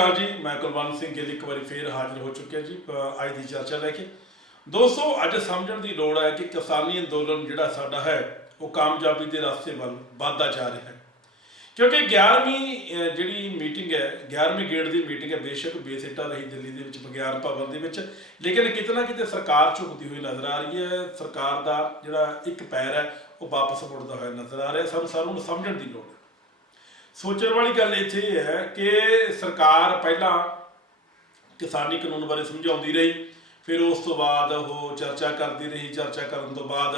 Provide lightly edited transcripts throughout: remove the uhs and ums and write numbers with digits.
ਅਕਾਲ ਜੀ। मैं कुलवंत सिंह गिल एक बार फिर हाजिर हो चुके जी अज की चर्चा लैके। दोस्तों अज समझण की लोड़ है कि किसानी अंदोलन जिहड़ा साडा है वो कामयाबी के रास्ते वाल वधदा जा रहा है, क्योंकि 11वीं जिहड़ी मीटिंग है 11वें गेड़ की मीटिंग है, बेशक बेसिटा रही दिल्ली के विज्ञान भवन के विच, लेकिन किते ना किते सरकार झुकती हुई नज़र आ रही है। सरकार का जिहड़ा एक पैर है वो वापस मुड़दा हुआ नज़र आ रहा है। सानूं समझण की लोड़ है। सोचने वाली गल इत्थे है कि सरकार पहला किसानी कानून बारे समझाउंदी रही, फिर उस तो बाद वो चर्चा करती रही, चर्चा करन तो बाद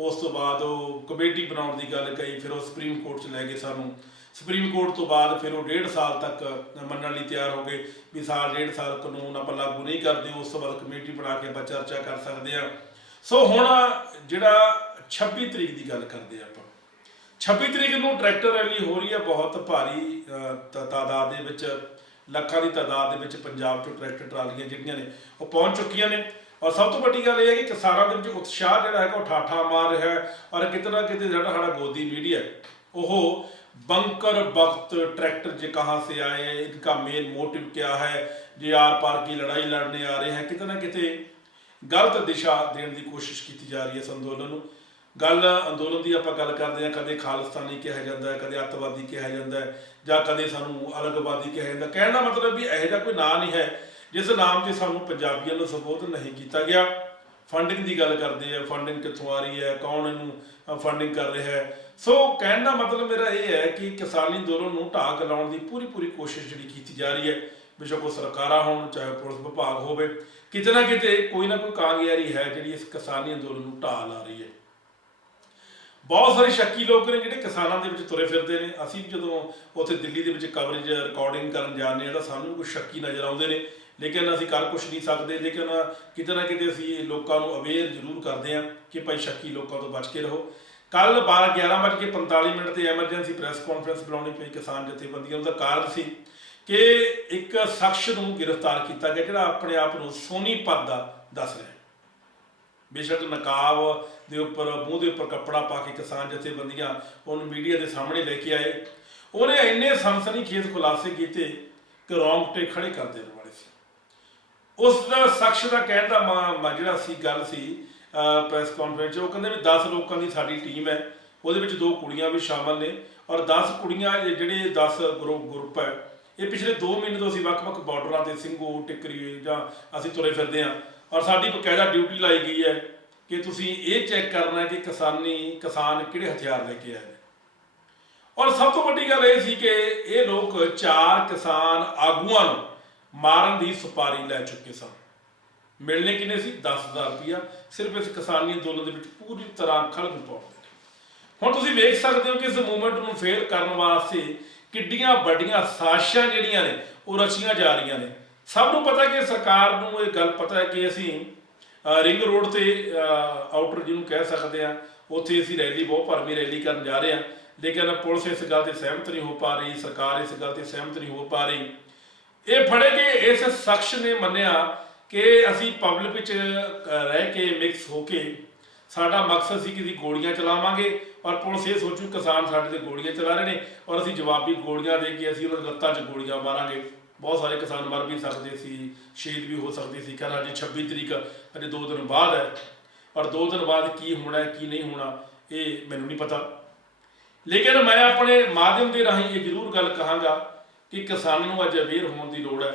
उस तो बाद वो कमेटी बनाउण दी गल कही, फिर वो सुप्रीम कोर्ट च लै गए सानूं। सुप्रीम कोर्ट तो बाद फिर वो 1.5 साल तक मनण लई तैयार हो गए भी साल 1.5 साल कानून आपां लागू नहीं करते, उस तो बाद कमेटी बना के आपां चर्चा कर सकते हैं। सो हुण जिहड़ा 26 तरीक की गल करते आपां, 26 तरीक को ट्रैक्टर रैली हो रही है। बहुत भारी तादाद ਦੇ ਵਿੱਚ ਲੱਖਾਂ ਦੀ ਤਾਦਾਦ ਦੇ ਵਿੱਚ ਪੰਜਾਬ ਤੋਂ ट्रैक्टर ਟਰਾਲੀਆਂ ਜਿਹੜੀਆਂ ਨੇ ਉਹ ਪਹੁੰਚ ਚੁੱਕੀਆਂ ਨੇ। और सब तो वड्डी गल यह है कि किसानों के विच उत्साह जिहड़ा है ठाठा मार रहा है। और किते ना किते जिहड़ा साडा गोदी मीडिया वो बंकर वक्त ट्रैक्टर जे कहाँ से आए, इनका मेन मोटिव क्या है, जे आर पार की लड़ाई लड़ने आ रहे हैं, किते ना किते गलत दिशा देने की कोशिश की जा रही है इस अंदोलन नूं। गल अंदोलन की आप गल करते हैं, कदे खालिस्तानी कहा जाता है, कदे अतवादी कहा जाता है, जां कदे सानू अलगवादी कहा जाता है। कहने का मतलब भी यह कोई नाम नहीं है जिस नाम से सानू पंजाबियों को संबोधन नहीं किया गया। फंडिंग की गल करते हैं, फंडिंग कितों आ रही है, कौन इनू फंडिंग कर रहा है। सो कहने का मतलब मेरा ये है कि किसानी अंदोलन को ढाक लाने की पूरी पूरी कोशिश जी की जा रही है, बेशक वो सरकारां होण चाहे पुलिस विभाग होवे, किते ना किते कोई ना कोई कांगियारी है जी इस किसानी अंदोलन को ढा ला रही है। बहुत सारे शक्की लोग ने जिहड़े किसानों के तुरे फिरते हैं। असीं जदों उत्थे दिल्ली के विच कवरेज रिकॉर्डिंग करन जाने तो सानूं कुछ शक्की नज़र आउंदे ने, लेकिन असीं कर कुछ नहीं सकते। लेकिन किते ना किते असीं लोकां नूं अवेयर जरूर करते हैं कि भाई शक्की लोगों तो बच के रहो। कल 11:45 पर एमरजेंसी प्रैस कॉन्फ्रेंस बुलानी पई किसान जथेबंदियों। उसका कारण सी कि एक शख्स नूं गिरफ्तार किया गया जिहड़ा अपने आप नूं सोनीपत दा दस रहा है। बेशक नकाब के उपर मूँह के उपर कपड़ा पा के किसान जथेबंदियां उन्होंने मीडिया के सामने लेके आए। उन्हें इन्ने सनसनीखेज खुलासे किए कि रोंगटे खड़े कर देने वाले से। उस शख्स का कहने का जिहड़ा सी गल सी प्रैस कॉन्फ्रेंस वो कहते भी 10 लोगों की साडी टीम है, वो 2 कुड़ियां भी शामिल ने। और 10 कुड़ियां जिहड़े 10 ग्रुप है ये पिछले 2 महीने तो असीं वख-वख बॉर्डरां ते ਸਿੰਘੂ टिकरी जां असीं तुरे फिरदे हां। और साडी बकायदा ड्यूटी लाई गई है कि तुसीं ये चैक करना है कि किसान किहड़े हथियार लेके आए हैं। और सब तो वड्डी गल ये सी कि ये लोग 4 किसान आगूआं नूं मारन की सुपारी लै चुके सन। मिलने किन्ने सी 10,000 रुपया सिर्फ इस किसानी अंदोलन दे विच पूरी तरह खलग पाउण। हुण तुसीं वेख सकदे हो कि इस मूवमेंट नूं फेल करन वास्ते किड्डियां वड्डियां साजिशां जिहड़ियां ने वो रचियां जा रहीआं ने। सब नूं पता कि सरकार नूं ये गल पता है कि असीं रिंग रोड से आउटर जिन्हों कह सकते हैं उत्थे असीं रैली बहुत भरवीं रैली करन जा रहे हैं, लेकिन पुलिस इस गल से सहमत नहीं हो पा रही, सरकार इस गल से सहमत नहीं हो पा रही। ये फड़े कि इस शख्स ने मन्निया कि असीं पब्लिक विच रह के मिक्स होके साडा मकसद सी कि गोलियां चलावांगे और पुलिस ये सोचू किसान साडे ते गोलियां चला रहे हैं और असीं जवाबी गोलियां दे के असीं उन्हां लत्तां 'च गोलियां मारांगे। बहुत सारे किसान मर भी सकते सी, शहीद भी हो सकते सी। कहना अजे 26 तरीक अजे 2 दिन बाद है और 2 दिन बाद की होना है की नहीं होना ये मैनूं नहीं पता। लेकिन मैं अपने माध्यम के राही ये जरूर गल कहांगा कि किसानों नूं अज अवेयर होने की लोड़ है।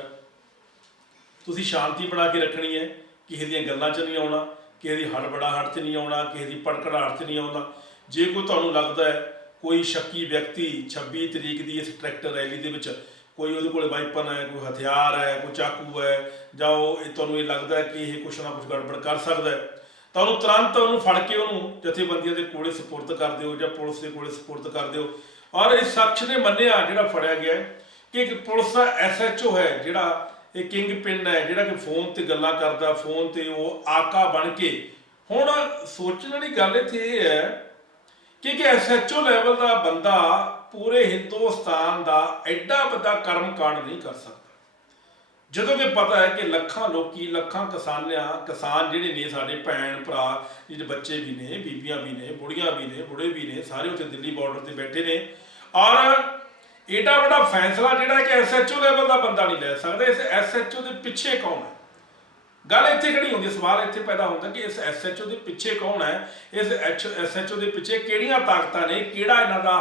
तुसीं शांति बना के रखनी है, किसी दी गल्लां 'च नहीं आउणा, किसी दी हड़बड़ाहट 'च नहीं आउणा, किसी दी भड़कड़ाहट 'च नहीं आउणा। जे कोई तुहानूं लगदा है कोई शक्की व्यक्ति 26 तरीक की इस ट्रैक्टर रैली दे विच कोई वो कोल वाइपन है, कोई हथियार है, कोई चाकू है, जां तुहानूं ये लगता है कि ये कुछ ना कुछ गड़बड़ कर सकता है, तो उन्होंने तुरंत उन्होंने फड़ के उन्होंने जथेबंदियों के कोले सपुर्द कर दो या पुलिस के कोले सपुर्द कर दो। और इस शख्स ने मन्निया जिहड़ा फड़िया गया कि एक पुलिस का SHO है जिहड़ा ये किंग पिन है जिहड़ा कि फोन ते गल्लां करदा, फोन ते वो आका बन के। हुण सोचण वाली गल इत्थे ये है कि SHO लैवल का बंदा पूरे हिंदुस्तान का एडा वड्डा कर्म कांड नहीं कर सकता, जदों कि पता है कि लखां लोकी लखां किसान जिहड़े ने साडे भैन भरा जिहड़े बच्चे भी ने, बीबियां भी ने, बुढ़ियां भी ने, बुढ़े भी ने, सारे उत्थे दिल्ली बॉर्डर ते बैठे ने। और एडा बड़ा फैसला जिहड़ा कि SHO लेवल का बंदा नहीं ले सकता। इस SHO के पिछे कौन है? गल इत्थे खड़ी होंदी, सवाल इत्थे पैदा होंदा कि इस SHO के पिछे कौन है, इस SHO के पिछे किहड़ियां ताकतां ने, किहड़ा इन्हां दा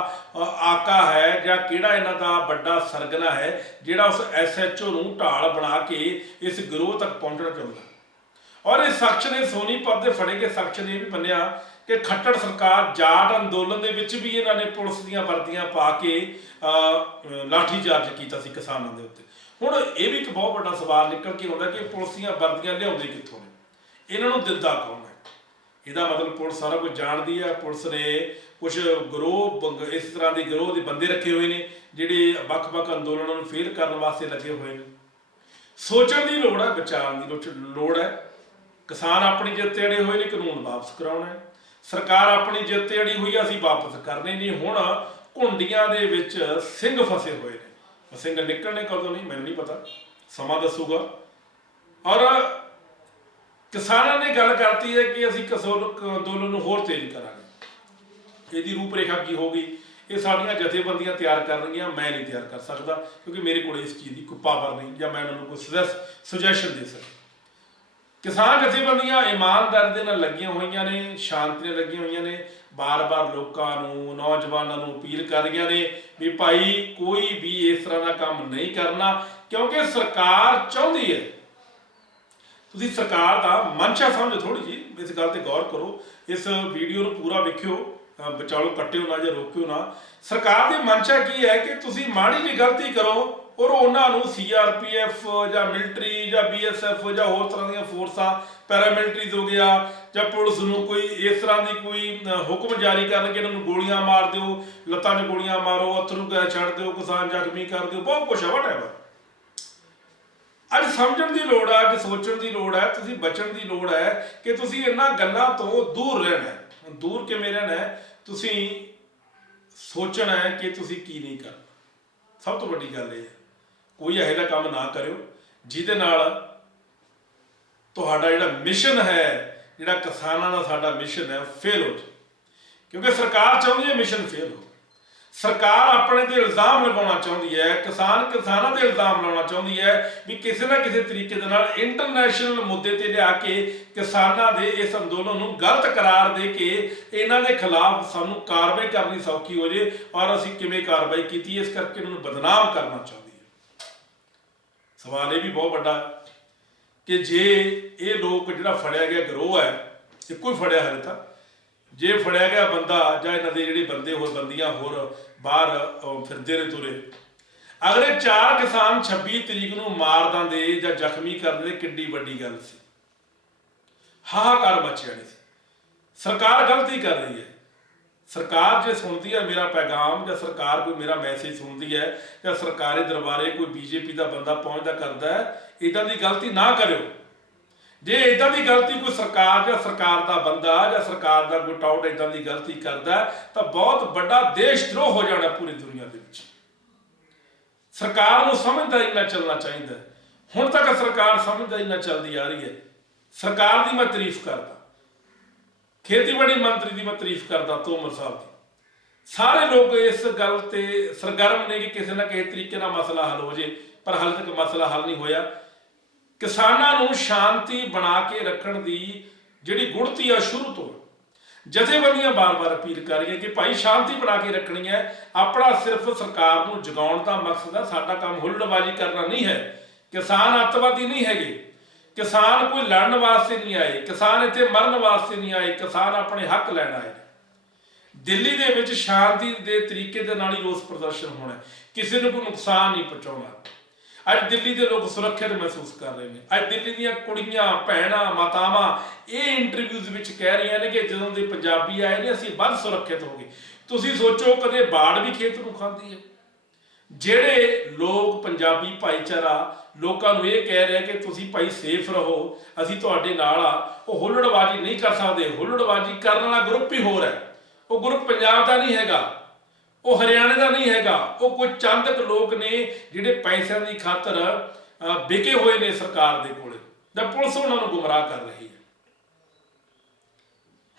आका है जां किहड़ा इन्हां दा बड़ा सरगना है जिहड़ा उस SHO नूं ढाल बना के इस गिरोह तक पहुंचना चाहुंदा। और इस शख्स ने सोनीपत के फड़े गए शख्स ने भी मन्निया कि खट्टर सरकार जाट अंदोलन दे विच भी इन्हां ने पुलिस दीयां वर्दियां पा के लाठी चार्ज कीता सी किसानां दे उत्ते। हुण ये भी एक बहुत बड़ा सवाल निकल के आउंदा कि पुलिस दीयां वर्दियां लिआउंदे कित्थों ने, इन्हां नूं दिंदा कौन है? ਇਹਦਾ मतलब पुलिस सारा कुछ जानती है। पुलिस ने कुछ गिरोह इस तरह के गिरोह के बंदे रखे हुए हैं जिहड़े ਵੱਖ-ਵੱਖ अंदोलनों को फेल करने वास्ते लगे हुए हैं। सोचण की लोड़ है, विचारन की लोड़ है। किसान अपनी जिੱਤ अड़े हुए ने, कानून वापस कराउणा है। सरकार अपनी जिੱਤ अड़ी हुई है, असीं वापस करने नहीं। हुण घुंडियां दे विच सिंह फसे हुए ने, सिंह निकलने कदों नहीं मैनूं नहीं पता, समा दसूगा। और किसानों ने गल करती है कि असीं अंदोलन नूं होर तेज करांगे। इसदी रूपरेखा की होगी ये साड़ियां जथेबंदियां तैयार कर रही, मैं नहीं तैयार कर सकता क्योंकि मेरे को इस चीज़ की कोई पावर नहीं या मैं उन्होंने कोई सुजैशन दे सकता। किसान जथेबंदियां ईमानदारी दे नाल लगियां होईयां ने, शांति नाल लगियां होईयां ने, बार बार लोगों नूं नौजवानों नूं अपील कर रही ने भी भाई कोई भी इस तरह का काम नहीं करना क्योंकि सरकार चाहुंदी है। तुसीं सरकार का मंशा समझो थोड़ी जी, इस गल ते गौर करो, इस वीडियो नूं पूरा वेखियो, विचालों कट्टिओ ना या रोकिओ ना। सरकार की मंशा की है कि तुसीं माड़ी जी गलती करो और उन्होंने CRPF या मिलटरी या BSF या होर तरह दी फोर्सां पैरामिलटरीज हो गया या पुलिस नूं कोई इस तरह की कोई हुक्म जारी करन कि इन्होंने गोलियां मार दो, लत्तां 'च गोलियां मारो, अथरू गैस छड्ड दो, किसान जख्मी कर दो, बहुत कुछ है। वट अज समझण की लोड़ है, अज सोचण की लोड़ है, तुसीं बचण की लोड़ है कि तुसीं इन्हां गल्लां तो दूर रहना है। दूर किवें रहना है? तुसीं सोचना है कि तुसीं की नहीं करना। सब तो वड्डी गल ये है कोई ਇਹੋ ਜਿਹਾ काम ना करो ਜਿਹਦੇ ਨਾਲ ਤੁਹਾਡਾ ਜਿਹੜਾ मिशन है, ਜਿਹੜਾ किसानों का साडा मिशन है फेल हो जाए। क्योंकि सरकार चाहती है मिशन फेल हो। सरकार अपने ते इल्जाम लगाना चाहती है, किसान किसानों ते इल्जाम लाना चाहती है भी किसी ना किसी तरीके दे नाल इंटरनेशनल मुद्दे ते लिया के किसानों के इस अंदोलन नूं गलत करार दे के इन्हां दे खिलाफ सानूं कार्रवाई करनी सौखी हो जाए और असीं किवें कार्रवाई कीती इस करके इन्हां नूं बदनाम करना चाहती है। सवाल ये भी बहुत बड़ा कि जे ये लोग जिहड़ा फड़िया गया गिरोह है, एको ही फड़िया हाले तक, जे फड़िया गया बंदा जां इन्हां दे जिहड़े बंदे होर बंदियां होर बाहर फिरदे ने तुरे, अगर ये 4 किसान 26 तरीक नूं मार दिंदे जां जख्मी कर दिंदे किड्डी वड्डी गल सी, हाहाकार मच जानी सी। सरकार गलती कर रही है। सरकार जो सुनती है मेरा पैगाम या सरकार कोई मेरा मैसेज सुनती है या सरकारी दरबारे कोई BJP का बंदा पहुँचता करता है, इदां की गलती ना करो। जे इदां की गलती कोई सरकार या सरकार का बंदा या सरकार का कोई टाउट इदां की गलती करता है तो बहुत बड़ा देशद्रोह हो जाना पूरी दुनिया के विच। सरकार को समझदारी ना चलना चाहिए। हुण तक सरकार समझदारी ना चलती आ रही है। सरकार की मैं तारीफ करता, खेतीबाड़ी मंत्री की मैं तारीफ करता, तोमर साहब की। सारे लोग इस गल ते सरगर्म ने कि किसी ना किसी तरीके नाल मसला हल हो जाए, पर हाल तक मसला हल नहीं होया। किसानां नूं शांति बना के रखण दी जिहड़ी गुड़ती है शुरू तो जथेबंदियां बार बार अपील कर रही है कि भाई शांति बना के रखनी है। अपना सिर्फ सरकार नूं जगाउण दा मकसद है, साडा काम हुल्लड़बाजी करना नहीं है। किसान अतवादी नहीं हैगे, किसान कोई लड़न वास्ते नहीं आए, किसान इत्थे मरन वास्ते नहीं आए, किसान अपने हक लैण आए। दिल्ली दे विच शांति दे तरीके दे नाल ही रोस प्रदर्शन होना, किसी नूं कोई नुकसान नहीं पहुंचाउणा। अज दिल्ली के लोग सुरक्षित महसूस कर रहे हैं। अज दिल्ली दीयां कुड़ियां भैणां मातावां ये इंटरव्यूज़ विच कह रही हैं कि जदों दे पंजाबी आए ने असीं वध सुरक्षित हो गए। तुसीं सोचो कदे बाड़ भी खेत नूं खांदी है। ਜਿਹੜੇ लोग पंजाबी भाईचारा लोगों को यह कह रहे हैं कि तुसीं भाई सेफ रहो, असीं तुहाडे नाल आ, वो हुल्लड़बाजी नहीं कर सकते। हुल्लड़बाजी करने वाला ग्रुप ही होर है, वो ग्रुप पंजाब का नहीं हैगा, वो हरियाणे का नहीं हैगा, वो कोई चंद लोग ने जिहड़े पैसों की खातर विके हुए ने सरकार दे कोले, ते पुलिस उन्होंने गुमराह कर रही है।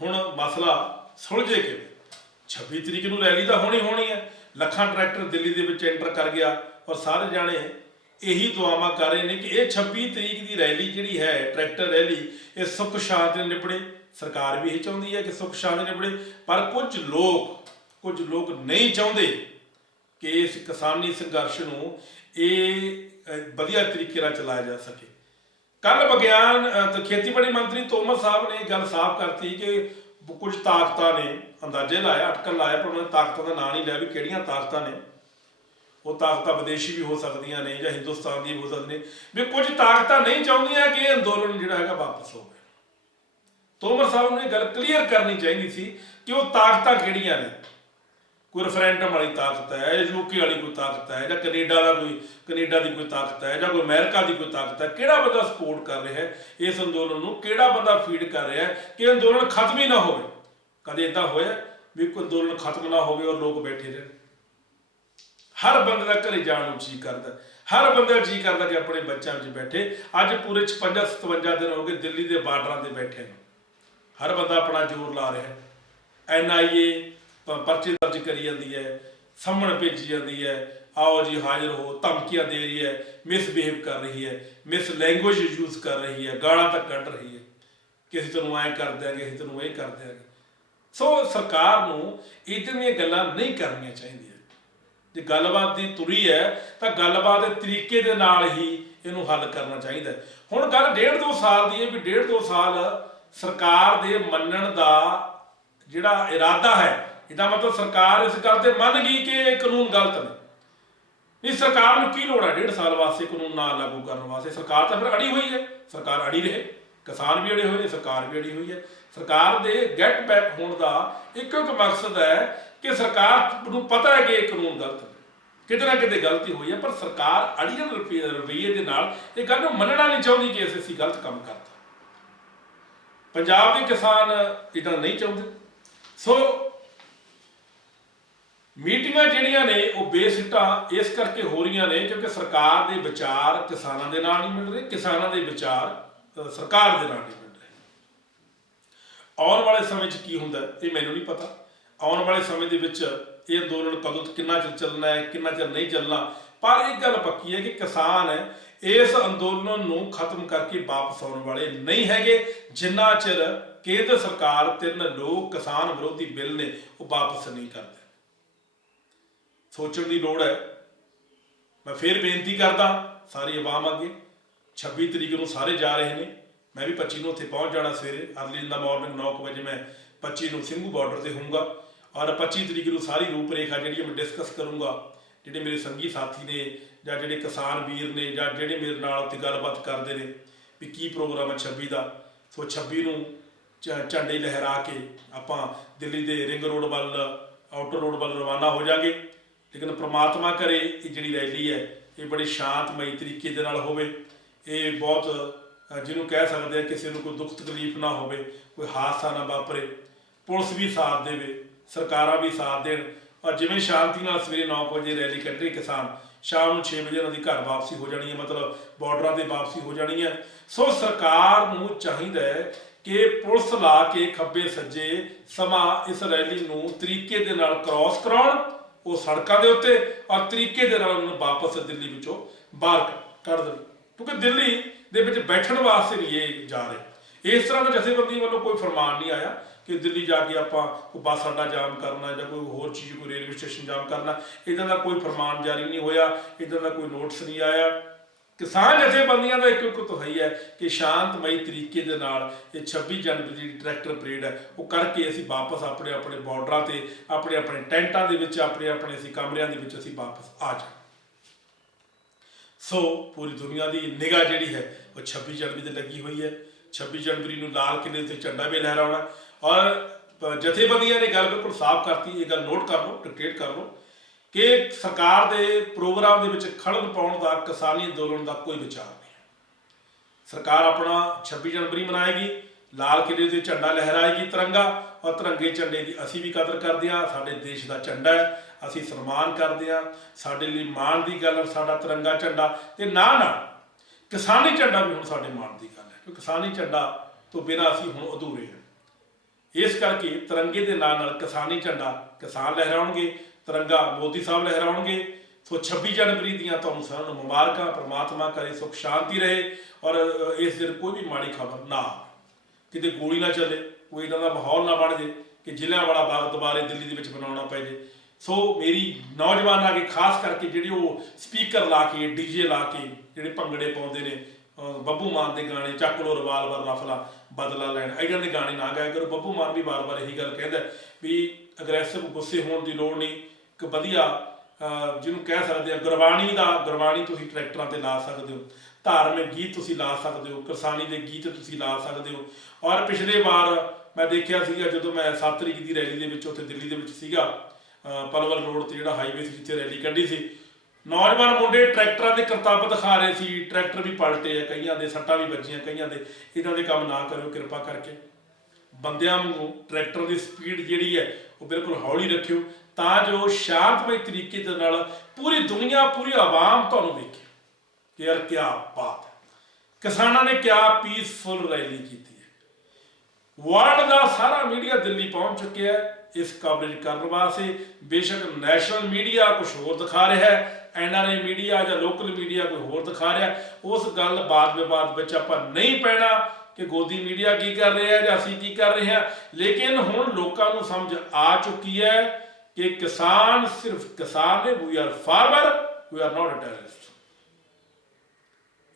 हुण मसला सुलझे किवें? 26 तरीक नूं रैली तो होनी है, ਲੱਖਾਂ ਟਰੈਕਟਰ ਦਿੱਲੀ ਦੇ ਵਿੱਚ ਐਂਟਰ ਕਰ ਗਿਆ ਔਰ ਸਾਰੇ ਜਾਣੇ ਇਹੀ ਦੁਆਵਾਂ ਕਰ ਰਹੇ ਨੇ ਕਿ ਇਹ 26 ਤਰੀਕ ਦੀ ਰੈਲੀ ਜਿਹੜੀ ਹੈ ਟਰੈਕਟਰ ਰੈਲੀ ਇਹ ਸੁੱਖ ਸ਼ਾਂਤੀ ਨਿਬੜੇ। ਸਰਕਾਰ ਵੀ ਇਹ ਚਾਹੁੰਦੀ ਹੈ ਕਿ ਸੁੱਖ ਸ਼ਾਂਤੀ ਨਿਬੜੇ, ਪਰ ਕੁਝ ਲੋਕ ਨਹੀਂ ਚਾਹੁੰਦੇ ਕਿ ਇਸ ਕਿਸਾਨੀ ਸੰਘਰਸ਼ ਨੂੰ ਇਹ ਵਧੀਆ ਤਰੀਕੇ ਨਾਲ ਚਲਾਇਆ ਜਾ ਸਕੇ। ਕੱਲ ਵਿਗਿਆਨ ਤੇ ਖੇਤੀਬਾੜੀ ਮੰਤਰੀ ਤੋਮਰ ਸਾਹਿਬ ਨੇ ਗੱਲ ਸਾਫ਼ ਕਰਤੀ ਕਿ ਕੁਝ ਤਾਕਤਾਂ ਨੇ ਅੰਦਾਜ਼ੇ ਲਾਇਆ, ਅਟਕਲ ਲਾਇਆ, ਪਰ ਉਹਨਾਂ ਨੇ ਤਾਕਤਾਂ ਦਾ ਨਾਂ ਨਹੀਂ ਲਿਆ ਵੀ ਕਿਹੜੀਆਂ ਤਾਕਤਾਂ ਨੇ। ਉਹ ਤਾਕਤਾਂ ਵਿਦੇਸ਼ੀ ਵੀ ਹੋ ਸਕਦੀਆਂ ਨੇ ਜਾਂ ਹਿੰਦੁਸਤਾਨ ਦੀ ਵੀ ਹੋ ਸਕਦੀਆਂ ਨੇ, ਵੀ ਕੁਝ ਤਾਕਤਾਂ ਨਹੀਂ ਚਾਹੁੰਦੀਆਂ ਕਿ ਇਹ ਅੰਦੋਲਨ ਜਿਹੜਾ ਹੈਗਾ ਵਾਪਸ ਹੋਵੇ। ਤੋਮਰ ਸਾਹਿਬ ਨੂੰ ਇਹ ਗੱਲ ਕਲੀਅਰ ਕਰਨੀ ਚਾਹੀਦੀ ਸੀ ਕਿ ਉਹ ਤਾਕਤਾਂ ਕਿਹੜੀਆਂ ਨੇ। ਕੋਈ ਰੈਫਰੈਂਡਮ ਵਾਲੀ ਤਾਕਤ ਹੈ, ਯੂਕੇ ਵਾਲੀ ਕੋਈ ਤਾਕਤ ਹੈ, ਜਾਂ ਕੈਨੇਡਾ ਦੀ ਕੋਈ ਤਾਕਤ ਹੈ, ਜਾਂ ਕੋਈ ਅਮਰੀਕਾ ਦੀ ਕੋਈ ਤਾਕਤ ਹੈ। ਕਿਹੜਾ ਬੰਦਾ ਸਪੋਰਟ ਕਰ ਰਿਹਾ ਹੈ ਇਸ ਅੰਦੋਲਨ ਨੂੰ, ਕਿਹੜਾ ਬੰਦਾ ਫੀਡ ਕਰ ਰਿਹਾ ਹੈ ਕਿ ਅੰਦੋਲਨ ਖਤਮ ਹੀ ਨਾ ਹੋਵੇ। ਕਦੇ ਇੱਦਾਂ ਹੋਇਆ ਵੀ ਕੋਈ ਅੰਦੋਲਨ ਖਤਮ ਨਾ ਹੋਵੇ ਔਰ ਲੋਕ ਬੈਠੇ ਰਹਿਣ? ਹਰ ਬੰਦੇ ਦਾ ਘਰੇ ਜਾਣ ਨੂੰ ਜੀ ਕਰਦਾ, ਹਰ ਬੰਦਾ ਜੀ ਕਰਦਾ ਕਿ ਆਪਣੇ ਬੱਚਿਆਂ ਵਿੱਚ ਬੈਠੇ। ਅੱਜ ਪੂਰੇ 56-57 ਦਿਨ ਹੋ ਗਏ ਦਿੱਲੀ ਦੇ ਬਾਰਡਰਾਂ ਤੇ ਬੈਠੇ ਨੂੰ, ਹਰ ਬੰਦਾ ਆਪਣਾ ਜ਼ੋਰ ਲਾ ਰਿਹਾ ਹੈ। NIA ਪਰਚੇ ਦਰਜ ਕਰੀ ਜਾਂਦੀ ਹੈ, ਸਾਹਮਣ ਭੇਜੀ ਜਾਂਦੀ ਹੈ, आओ जी हाजिर हो, धमकियां दे रही है, मिसबिहेव कर रही है, मिस लैंग्वेज यूज कर रही है, गालां तक कढ़ रही है कि ਅਸੀਂ ਤੈਨੂੰ ਐਂ ਕਰ ਦਿਆਂਗੇ, ਅਸੀਂ ਤੈਨੂੰ ਇਹ ਕਰ ਦਿਆਂਗੇ। ਸੋ ਸਰਕਾਰ ਨੂੰ ਇੱਦਾਂ ਦੀਆਂ ਗੱਲਾਂ ਨਹੀਂ ਕਰਨੀਆਂ ਚਾਹੀਦੀਆਂ। ਜੇ ਗੱਲਬਾਤ ਦੀ ਤੁਰੀ ਹੈ ਤਾਂ ਗੱਲਬਾਤ ਦੇ ਤਰੀਕੇ ਦੇ ਨਾਲ ਹੀ ਇਹਨੂੰ ਹੱਲ ਕਰਨਾ ਚਾਹੀਦਾ। ਹੁਣ ਗੱਲ 1.5-2 ਸਾਲ ਦੀ ਹੈ ਵੀ 1.5-2 ਸਾਲ ਸਰਕਾਰ ਦੇ ਮੰਨਣ ਦਾ ਜਿਹੜਾ ਇਰਾਦਾ ਹੈ, ਇਹਦਾ ਮਤਲਬ ਸਰਕਾਰ ਇਸ ਗੱਲ ਤੇ ਮੰਨ ਗਈ ਕਿ ਇਹ ਕਾਨੂੰਨ ਗਲਤ ਨੇ। ਨਹੀਂ, ਸਰਕਾਰ ਨੂੰ ਕੀ ਲੋੜ ਹੈ 1.5 ਸਾਲ ਵਾਸਤੇ ਕਾਨੂੰਨ ਨਾ ਲਾਗੂ ਕਰਨ ਵਾਸਤੇ? ਸਰਕਾਰ ਤਾਂ ਫਿਰ ਅੜੀ ਹੋਈ ਹੈ, ਸਰਕਾਰ ਅੜੀ ਰਹੇ, ਕਿਸਾਨ ਵੀ ਅੜੇ ਹੋਏ ਨੇ, ਸਰਕਾਰ ਵੀ ਅੜੀ ਹੋਈ ਹੈ। ਸਰਕਾਰ ਦੇ ਗੈਟ ਬੈਕ ਹੋਣ ਦਾ ਇੱਕੋ ਇੱਕ ਮਕਸਦ ਹੈ ਕਿ ਸਰਕਾਰ ਨੂੰ ਪਤਾ ਹੈ ਕਿ ਇਹ ਕਾਨੂੰਨ ਗਲਤ ਹੈ, ਕਿਤੇ ਨਾ ਕਿਤੇ ਗਲਤੀ ਹੋਈ ਹੈ, ਪਰ ਸਰਕਾਰ ਅੜੀਅਲ ਰਵੱਈਏ ਦੇ ਨਾਲ ਇਹ ਗੱਲ ਨੂੰ ਮੰਨਣਾ ਨਹੀਂ ਚਾਹੁੰਦੀ ਕਿ ਅਸੀਂ ਗਲਤ ਕੰਮ ਕਰਤਾ। ਪੰਜਾਬ ਦੇ ਕਿਸਾਨ ਇੱਦਾਂ ਨਹੀਂ ਚਾਹੁੰਦੇ। ਸੋ ਮੀਟਿੰਗਾਂ ਜਿਹੜੀਆਂ ਨੇ ਉਹ ਬੇਸਿੱਟਾ ਇਸ ਕਰਕੇ ਹੋ ਰਹੀਆਂ ਨੇ ਕਿਉਂਕਿ ਸਰਕਾਰ ਦੇ ਵਿਚਾਰ ਕਿਸਾਨਾਂ ਦੇ ਨਾਲ ਨਹੀਂ ਮਿਲ ਰਹੇ, ਕਿਸਾਨਾਂ ਦੇ ਵਿਚਾਰ ਸਰਕਾਰ ਦੇ ਨਾਲ ਨਹੀਂ ਮਿਲ ਰਹੇ। ਆਉਣ ਵਾਲੇ ਸਮੇਂ 'ਚ ਕੀ ਹੁੰਦਾ ਇਹ ਮੈਨੂੰ ਨਹੀਂ ਪਤਾ। ਆਉਣ ਵਾਲੇ ਸਮੇਂ ਦੇ ਵਿੱਚ ਇਹ ਅੰਦੋਲਨ ਕਦੋਂ ਕਿੰਨਾ ਚਿਰ ਚੱਲਣਾ ਹੈ, ਕਿੰਨਾ ਚਿਰ ਨਹੀਂ ਚੱਲਣਾ, ਪਰ ਇੱਕ ਗੱਲ ਪੱਕੀ ਹੈ ਕਿ ਕਿਸਾਨ ਇਸ ਅੰਦੋਲਨ ਨੂੰ ਖਤਮ ਕਰਕੇ ਵਾਪਸ ਆਉਣ ਵਾਲੇ ਨਹੀਂ ਹੈਗੇ ਜਿੰਨਾ ਚਿਰ ਕੇਂਦਰ ਸਰਕਾਰ 3 ਲੋਕ ਕਿਸਾਨ ਵਿਰੋਧੀ ਬਿੱਲ ਨੇ ਉਹ ਵਾਪਸ ਨਹੀਂ ਕਰਦੇ। ਸੋਚਣ ਦੀ ਲੋੜ ਹੈ। ਮੈਂ ਫੇਰ ਬੇਨਤੀ ਕਰਦਾ ਸਾਰੀ ਆਵਾਮ ਅੱਗੇ, 26 ਤਰੀਕ ਨੂੰ ਸਾਰੇ ਜਾ ਰਹੇ ਨੇ, ਮੈਂ ਵੀ 25 ਨੂੰ ਉੱਥੇ ਪਹੁੰਚ ਜਾਣਾ ਸਵੇਰੇ ਅਰਲੀ ਇਨ ਦਾ ਮਾਰਨਿੰਗ 9 ਵਜੇ। ਮੈਂ 25 ਨੂੰ ਸਿੰਘੂ ਬਾਰਡਰ ਤੇ ਹੋਊਂਗਾ ਔਰ 25 ਤਰੀਕ ਨੂੰ ਸਾਰੀ ਰੂਪ ਰੇਖਾ ਜਿਹੜੀ ਮੈਂ ਡਿਸਕਸ ਕਰੂੰਗਾ। ਜਿਹੜੇ ਮੇਰੇ ਸੰਗੀ ਸਾਥੀ ਨੇ ਜਾਂ ਜਿਹੜੇ ਕਿਸਾਨ ਵੀਰ ਨੇ ਜਾਂ ਜਿਹੜੇ ਮੇਰੇ ਨਾਲ ਉੱਥੇ ਗੱਲਬਾਤ ਕਰਦੇ ਨੇ ਵੀ ਕੀ ਪ੍ਰੋਗਰਾਮ ਹੈ 26 ਦਾ। ਸੋ 26 ਨੂੰ ਝੰਡੇ ਲਹਿਰਾ ਕੇ ਆਪਾਂ ਦਿੱਲੀ ਦੇ ਰਿੰਗ ਰੋਡ ਵੱਲ, ਆਊਟਰ ਰੋਡ ਵੱਲ ਰਵਾਨਾ ਹੋ ਜਾਵਾਂਗੇ। ਲੇਕਿਨ ਪ੍ਰਮਾਤਮਾ ਕਰੇ ਇਹ ਜਿਹੜੀ ਰੈਲੀ ਹੈ ਇਹ ਬੜੀ ਸ਼ਾਂਤਮਈ ਤਰੀਕੇ ਦੇ ਨਾਲ ਹੋਵੇ। ਇਹ ਬਹੁਤ ਜਿਹਨੂੰ ਕਹਿ ਸਕਦੇ ਆ ਕਿਸੇ ਨੂੰ ਕੋਈ ਦੁੱਖ ਤਕਲੀਫ ਨਾ ਹੋਵੇ, ਕੋਈ ਹਾਦਸਾ ਨਾ ਵਾਪਰੇ, ਪੁਲਿਸ ਵੀ ਸਾਥ ਦੇਵੇ, ਸਰਕਾਰਾਂ ਵੀ ਸਾਥ ਦੇਣ। ਔਰ ਜਿਵੇਂ ਸ਼ਾਂਤੀ ਨਾਲ ਸਵੇਰੇ 9 ਵਜੇ ਰੈਲੀ ਕੱਢ ਰਹੇ ਕਿਸਾਨ, ਸ਼ਾਮ ਨੂੰ 6 ਵਜੇ ਉਹਨਾਂ ਦੀ ਘਰ ਵਾਪਸੀ ਹੋ ਜਾਣੀ ਹੈ, ਮਤਲਬ ਬਾਰਡਰਾਂ ਤੇ ਵਾਪਸੀ ਹੋ ਜਾਣੀ ਹੈ। ਸੋ ਸਰਕਾਰ ਨੂੰ ਚਾਹੀਦਾ ਹੈ ਕਿ ਪੁਲਿਸ ਲਾ ਕੇ ਖੱਬੇ ਸੱਜੇ ਸਮਾਂ ਇਸ ਰੈਲੀ ਨੂੰ ਤਰੀਕੇ ਦੇ ਨਾਲ ਕ੍ਰਾਸ ਕਰਾਉਣ, ਉਹ ਸੜਕਾਂ ਦੇ ਉੱਤੇ, ਔਰ ਤਰੀਕੇ ਦੇ ਨਾਲ ਉਹਨੂੰ ਵਾਪਸ ਦਿੱਲੀ ਵਿੱਚੋਂ ਬਾਹਰ ਕੱਢ ਦੇਣ। ਕਿਉਂਕਿ ਦਿੱਲੀ ਦੇ ਵਿੱਚ ਬੈਠਣ ਵਾਸਤੇ ਨਹੀਂ ਇਹ ਜਾ ਰਹੇ। ਇਸ ਤਰ੍ਹਾਂ ਦਾ ਜਥੇਬੰਦੀ ਵੱਲੋਂ ਕੋਈ ਫਰਮਾਨ ਨਹੀਂ ਆਇਆ ਕਿ ਦਿੱਲੀ ਜਾ ਕੇ ਆਪਾਂ ਕੋਈ ਬੱਸ ਅੱਡਾ ਜਾਮ ਕਰਨਾ ਜਾਂ ਕੋਈ ਹੋਰ ਚੀਜ਼, ਕੋਈ ਰੇਲਵੇ ਸਟੇਸ਼ਨ ਜਾਮ ਕਰਨਾ। ਇੱਦਾਂ ਦਾ ਕੋਈ ਫਰਮਾਨ ਜਾਰੀ ਨਹੀਂ ਹੋਇਆ, ਇੱਦਾਂ ਦਾ ਕੋਈ ਨੋਟਿਸ ਨਹੀਂ ਆਇਆ। ਕਿਸਾਨ ਜਥੇਬੰਦੀਆਂ ਦਾ ਇੱਕ ਤਹੱਈ ਹੈ ਕਿ ਸ਼ਾਂਤਮਈ ਤਰੀਕੇ ਦੇ ਨਾਲ ਇਹ 26 ਜਨਵਰੀ ਦੀ ਟਰੈਕਟਰ ਪਰੇਡ ਹੈ ਉਹ ਕਰਕੇ ਅਸੀਂ ਵਾਪਸ ਆਪਣੇ ਆਪਣੇ ਬਾਰਡਰਾਂ ਤੇ, ਆਪਣੇ ਆਪਣੇ ਟੈਂਟਾਂ ਦੇ ਵਿੱਚ, ਆਪਣੇ ਆਪਣੇ ਅਸੀਂ ਕਮਰਿਆਂ ਦੇ ਵਿੱਚ ਅਸੀਂ ਵਾਪਸ ਆ ਜਾਈਏ। ਸੋ ਪੂਰੀ ਦੁਨੀਆ ਦੀ ਨਿਗਾਹ ਜਿਹੜੀ ਹੈ ਉਹ 26 ਜਨਵਰੀ ਤੇ ਲੱਗੀ ਹੋਈ ਹੈ। 26 ਜਨਵਰੀ ਨੂੰ ਲਾਲ ਕਿਲ੍ਹੇ ਤੇ ਝੰਡਾ ਵੀ ਲਹਿਰਾਉਣਾ। ਔਰ ਜਥੇਬੰਦੀਆਂ ਨੇ ਗੱਲ ਬਿਲਕੁਲ ਸਾਫ਼ ਕਰਤੀ, ਇਹ ਗੱਲ ਨੋਟ ਕਰ ਲਓ, ਡਿਕਟੇਟ ਕਰ ਲਓ ਕਿ ਸਰਕਾਰ ਦੇ ਪ੍ਰੋਗਰਾਮ ਦੇ ਵਿੱਚ ਖੜਨ ਪਾਉਣ ਦਾ, ਕਿਸਾਨੀ ਅੰਦੋਲਨ ਦਾ ਕੋਈ ਵਿਚਾਰ ਨਹੀਂ ਹੈ। ਸਰਕਾਰ ਆਪਣਾ 26 ਜਨਵਰੀ ਮਨਾਏਗੀ, ਲਾਲ ਕਿਲ੍ਹੇ ਤੇ ਝੰਡਾ ਲਹਿਰਾਏਗੀ ਤਿਰੰਗਾ, ਔਰ ਤਿਰੰਗੇ ਝੰਡੇ ਦੀ ਅਸੀਂ ਵੀ ਕਦਰ ਕਰਦੇ ਹਾਂ। ਸਾਡੇ ਦੇਸ਼ ਦਾ ਝੰਡਾ ਹੈ, ਅਸੀਂ ਸਨਮਾਨ ਕਰਦੇ ਹਾਂ, ਸਾਡੇ ਲਈ ਮਾਣ ਦੀ ਗੱਲ ਸਾਡਾ ਤਿਰੰਗਾ ਝੰਡਾ। ਤੇ ਨਾਲ ਕਿਸਾਨੀ ਝੰਡਾ ਵੀ ਹੁਣ ਸਾਡੇ ਮਾਣ ਦੀ ਗੱਲ ਹੈ ਕਿਉਂਕਿ ਕਿਸਾਨੀ ਝੰਡਾ ਤੋਂ ਬਿਨਾਂ ਅਸੀਂ ਹੁਣ ਅਧੂਰੇ ਹਾਂ। ਇਸ ਕਰਕੇ ਤਿਰੰਗੇ ਦੇ ਨਾਲ ਨਾਲ ਕਿਸਾਨੀ ਝੰਡਾ ਕਿਸਾਨ ਲਹਿਰਾਉਣਗੇ, ਤਿਰੰਗਾ ਮੋਦੀ ਸਾਹਿਬ ਲਹਿਰਾਉਣਗੇ। ਸੋ 26 ਜਨਵਰੀ ਦੀਆਂ ਤੁਹਾਨੂੰ ਸਾਰਿਆਂ ਨੂੰ ਮੁਬਾਰਕਾਂ। ਪ੍ਰਮਾਤਮਾ ਕਰੇ ਸੁਖ ਸ਼ਾਂਤੀ ਰਹੇ ਔਰ ਇਸ ਦਿਨ ਕੋਈ ਵੀ ਮਾੜੀ ਖਬਰ ਨਾ ਆਵੇ, ਕਿਤੇ ਗੋਲੀ ਨਾ ਚੱਲੇ, ਕੋਈ ਇੱਦਾਂ ਦਾ ਮਾਹੌਲ ਨਾ ਬਣ ਜੇ ਕਿ ਜਲਿਆਂਵਾਲਾ ਬਾਗ ਦੁਬਾਰੇ ਦਿੱਲੀ ਦੇ ਵਿੱਚ ਬਣਾਉਣਾ ਪੈ ਜੇ। ਸੋ ਮੇਰੀ ਨੌਜਵਾਨ ਆ ਕੇ ਖਾਸ ਕਰਕੇ ਜਿਹੜੇ ਉਹ ਸਪੀਕਰ ਲਾ ਕੇ ਡੀਜੇ ਲਾ ਕੇ ਜਿਹੜੇ ਭੰਗੜੇ ਪਾਉਂਦੇ ਨੇ, ਬੱਬੂ ਮਾਨ ਦੇ ਗਾਣੇ ਚੱਕ ਲੋ ਰਿਵਾਲਵਰ ਰਫਲਾ ਬਦਲਾ ਲੈਣ, ਇਹਨਾਂ ਦੇ ਗਾਣੇ ਨਾ ਗਾਇਆ ਕਰੋ। ਬੱਬੂ ਮਾਨ ਵੀ ਵਾਰ-ਵਾਰ ਇਹੀ ਗੱਲ ਕਹਿੰਦਾ ਵੀ ਅਗਰੈਸਿਵ ਗੁੱਸੇ ਹੋਣ ਦੀ ਲੋੜ ਨਹੀਂ, ਇੱਕ ਵਧੀਆ ਜਿਹਨੂੰ ਕਹਿ ਸਕਦੇ ਆ ਗੁਰਬਾਣੀ ਤੁਸੀਂ ਟਰੈਕਟਰਾਂ ਤੇ ਲਾ ਸਕਦੇ ਹੋ, ਧਾਰਮਿਕ ਗੀਤ ਤੁਸੀਂ ਲਾ ਸਕਦੇ ਹੋ, ਕਿਸਾਨੀ ਦੇ ਗੀਤ ਤੁਸੀਂ ਲਾ ਸਕਦੇ ਹੋ। ਔਰ ਪਿਛਲੇ ਵਾਰ ਮੈਂ ਦੇਖਿਆ ਸੀਗਾ ਜਦੋਂ ਮੈਂ 7 ਤਰੀਕ ਦੀ ਰੈਲੀ ਦੇ ਵਿੱਚ ਉੱਥੇ ਦਿੱਲੀ ਦੇ ਵਿੱਚ ਸੀਗਾ, ਪਲਵਲ ਰੋਡ ਤੇ ਜਿਹੜਾ ਹਾਈਵੇ ਸੀ ਜਿੱਥੇ ਰੈਲੀ ਕੱਢੀ ਸੀ, ਨੌਜਵਾਨ ਮੁੰਡੇ ਟਰੈਕਟਰਾਂ ਦੇ ਕਰਤੱਵ ਦਿਖਾ ਰਹੇ ਸੀ। ਟਰੈਕਟਰ ਵੀ ਪਲਟੇ ਆ, ਕਈਆਂ ਦੇ ਸੱਟਾਂ ਵੀ ਵੱਜੀਆਂ, ਕਈਆਂ ਦੇ। ਇੱਦਾਂ ਦੇ ਕੰਮ ਨਾ ਕਰਿਓ ਕਿਰਪਾ ਕਰਕੇ। ਬੰਦਿਆਂ ਨੂੰ ਟਰੈਕਟਰ ਦੀ ਸਪੀਡ ਜਿਹੜੀ ਹੈ ਉਹ ਬਿਲਕੁਲ ਹੌਲੀ ਰੱਖਿਓ ਤਾਂ ਜੋ ਸ਼ਾਂਤਮਈ ਤਰੀਕੇ ਦੇ ਨਾਲ ਪੂਰੀ ਦੁਨੀਆ, ਪੂਰੀ ਆਵਾਮ ਤੁਹਾਨੂੰ ਵੇਖੇ ਕਿ ਯਾਰ ਕਿਆ ਬਾਤ ਹੈ, ਕਿਸਾਨਾਂ ਨੇ ਕਿਆ ਪੀਸਫੁਲ ਰੈਲੀ ਕੀਤੀ ਹੈ। ਵਰਲਡ ਦਾ ਸਾਰਾ ਮੀਡੀਆ ਦਿੱਲੀ ਪਹੁੰਚ ਚੁੱਕਿਆ ਹੈ ਇਸ ਕਵਰੇਜ ਕਰਨ ਵਾਸਤੇ। ਬੇਸ਼ੱਕ ਨੈਸ਼ਨਲ ਮੀਡੀਆ ਕੁਝ ਹੋਰ ਦਿਖਾ ਰਿਹਾ ਹੈ, NRA ਮੀਡੀਆ ਜਾਂ ਲੋਕਲ ਮੀਡੀਆ ਕੋਈ ਹੋਰ ਦਿਖਾ ਰਿਹਾ। ਉਸ ਗੱਲ ਬਾਤ ਵਿਵਾਦ ਵਿੱਚ ਆਪਾਂ ਨਹੀਂ ਪੈਣਾ ਕਿ ਗੋਦੀ ਮੀਡੀਆ ਕੀ ਕਰ ਰਿਹਾ ਜਾਂ ਅਸੀਂ ਕੀ ਕਰ ਰਹੇ ਹਾਂ। ਲੇਕਿਨ ਹੁਣ ਲੋਕਾਂ ਨੂੰ ਸਮਝ ਆ ਚੁੱਕੀ ਹੈ ਕਿ ਕਿਸਾਨ ਸਿਰਫ ਕਿਸਾਨ ਨੇ, we are farmer, we are not a terrorist.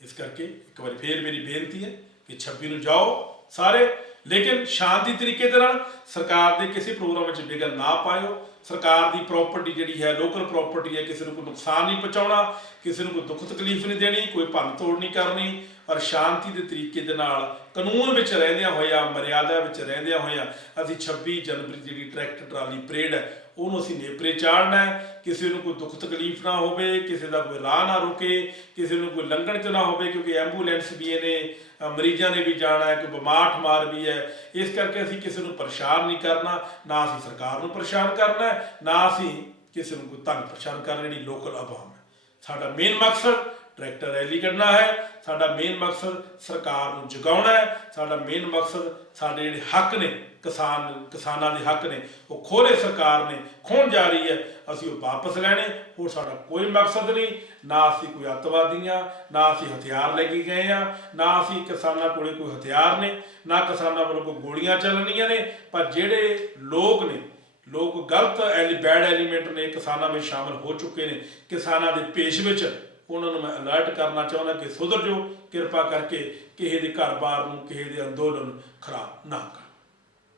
ਇਸ ਕਰਕੇ ਇੱਕ ਵਾਰੀ ਫੇਰ ਮੇਰੀ ਬੇਨਤੀ ਹੈ ਕਿ 26 ਨੂੰ ਜਾਓ ਸਾਰੇ, ਲੇਕਿਨ ਸ਼ਾਂਤੀ ਤਰੀਕੇ ਦੇ ਨਾਲ। ਸਰਕਾਰ ਦੇ ਕਿਸੇ ਪ੍ਰੋਗਰਾਮ ਵਿੱਚ ਵਿਘਨ ਨਾ ਪਾਇਓ। ਸਰਕਾਰ ਦੀ ਪ੍ਰਾਪਰਟੀ ਜਿਹੜੀ ਹੈ ਲੋਕਲ ਪ੍ਰਾਪਰਟੀ ਹੈ, ਕਿਸੇ ਨੂੰ ਕੋਈ ਨੁਕਸਾਨ ਨਹੀਂ ਪਹੁੰਚਾਉਣਾ, ਕਿਸੇ ਨੂੰ ਕੋਈ ਦੁੱਖ ਤਕਲੀਫ ਨਹੀਂ ਦੇਣੀ, ਕੋਈ ਭੰਨ ਤੋੜ ਨਹੀਂ ਕਰਨੀ। ਔਰ ਸ਼ਾਂਤੀ ਦੇ ਤਰੀਕੇ ਦੇ ਨਾਲ ਕਾਨੂੰਨ ਵਿੱਚ ਰਹਿੰਦਿਆਂ ਹੋਇਆ, ਮਰਿਆਦਾ ਵਿੱਚ ਰਹਿੰਦਿਆਂ ਹੋਇਆ ਅਸੀਂ 26 ਜਨਵਰੀ ਦੀ ਜਿਹੜੀ ਟਰੈਕਟਰ ਟਰਾਲੀ ਪਰੇਡ ਹੈ ਉਹਨੂੰ ਅਸੀਂ ਨੇਪਰੇ ਚਾੜਨਾ ਹੈ। ਕਿਸੇ ਨੂੰ ਕੋਈ ਦੁੱਖ ਤਕਲੀਫ ਨਾ ਹੋਵੇ, ਕਿਸੇ ਦਾ ਕੋਈ ਰਾਹ ਨਾ ਰੁਕੇ, ਕਿਸੇ ਨੂੰ ਕੋਈ ਲੰਘਣ 'ਚ ਨਾ ਹੋਵੇ, ਕਿਉਂਕਿ ਐਂਬੂਲੈਂਸ ਵੀ ਇਹਨੇ, ਮਰੀਜ਼ਾਂ ਨੇ ਵੀ ਜਾਣਾ ਹੈ, ਕੋਈ ਬਿਮਾਰ ਠਮਾਰ ਵੀ ਹੈ। ਇਸ ਕਰਕੇ ਅਸੀਂ ਕਿਸੇ ਨੂੰ ਪਰੇਸ਼ਾਨ ਨਹੀਂ ਕਰਨਾ, ਨਾ ਅਸੀਂ ਸਰਕਾਰ ਨੂੰ ਪਰੇਸ਼ਾਨ ਕਰਨਾ ਹੈ, ਨਾ ਅਸੀਂ ਕਿਸੇ ਨੂੰ ਕੋਈ ਤੰਗ ਪਰੇਸ਼ਾਨ ਕਰਨਾ। ਜਿਹੜੀ ਲੋਕਲ ਆਵਾਮ ਹੈ, ਸਾਡਾ ਮੇਨ ਮਕਸਦ ਟਰੈਕਟਰ ਰੈਲੀ ਕਰਨਾ ਹੈ, ਸਾਡਾ ਮੇਨ ਮਕਸਦ ਸਰਕਾਰ ਨੂੰ ਜਗਾਉਣਾ ਹੈ, ਸਾਡਾ ਮੇਨ ਮਕਸਦ ਸਾਡੇ ਜਿਹੜੇ ਹੱਕ ਨੇ, ਕਿਸਾਨਾਂ ਦੇ ਹੱਕ ਨੇ ਉਹ ਖੋਲੇ ਸਰਕਾਰ ਨੇ ਖੋਹਣ ਜਾ ਰਹੀ ਹੈ, ਅਸੀਂ ਉਹ ਵਾਪਸ ਲੈਣੇ। ਹੋਰ ਸਾਡਾ ਕੋਈ ਮਕਸਦ ਨਹੀਂ, ਨਾ ਅਸੀਂ ਕੋਈ ਅੱਤਵਾਦੀਆਂ, ਨਾ ਅਸੀਂ ਹਥਿਆਰ ਲੈ ਕੇ ਗਏ ਹਾਂ, ਨਾ ਅਸੀਂ ਕਿਸਾਨਾਂ ਕੋਲੇ ਕੋਈ ਹਥਿਆਰ ਨੇ, ਨਾ ਕਿਸਾਨਾਂ ਵੱਲੋਂ ਕੋਈ ਗੋਲੀਆਂ ਚੱਲਣੀਆਂ ਨੇ। ਪਰ ਜਿਹੜੇ ਲੋਕ ਗਲਤ ਬੈਡ ਐਲੀਮੈਂਟ ਨੇ ਕਿਸਾਨਾਂ ਵਿੱਚ ਸ਼ਾਮਲ ਹੋ ਚੁੱਕੇ ਨੇ, ਕਿਸਾਨਾਂ ਦੇ ਭੇਸ਼ ਵਿੱਚ, ਉਹਨਾਂ ਨੂੰ ਮੈਂ ਅਲਰਟ ਕਰਨਾ ਚਾਹੁੰਦਾ ਕਿ ਸੁਧਰ ਜਾਓ ਕਿਰਪਾ ਕਰਕੇ। ਕਿਸੇ ਦੇ ਘਰ-ਬਾਰ ਨੂੰ, ਕਿਸੇ ਦੇ ਅੰਦੋਲਨ ਨੂੰ ਖਰਾਬ ਨਾ ਕਰ।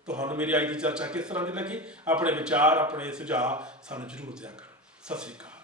ਤੁਹਾਨੂੰ ਮੇਰੀ ਅੱਜ ਦੀ ਚਰਚਾ ਕਿਸ ਤਰ੍ਹਾਂ ਦੀ ਲੱਗੀ? ਆਪਣੇ ਵਿਚਾਰ, ਆਪਣੇ ਸੁਝਾਅ ਸਾਨੂੰ ਜ਼ਰੂਰ ਦਿਆ ਕਰੋ। ਸਤਿ ਸ੍ਰੀ ਅਕਾਲ।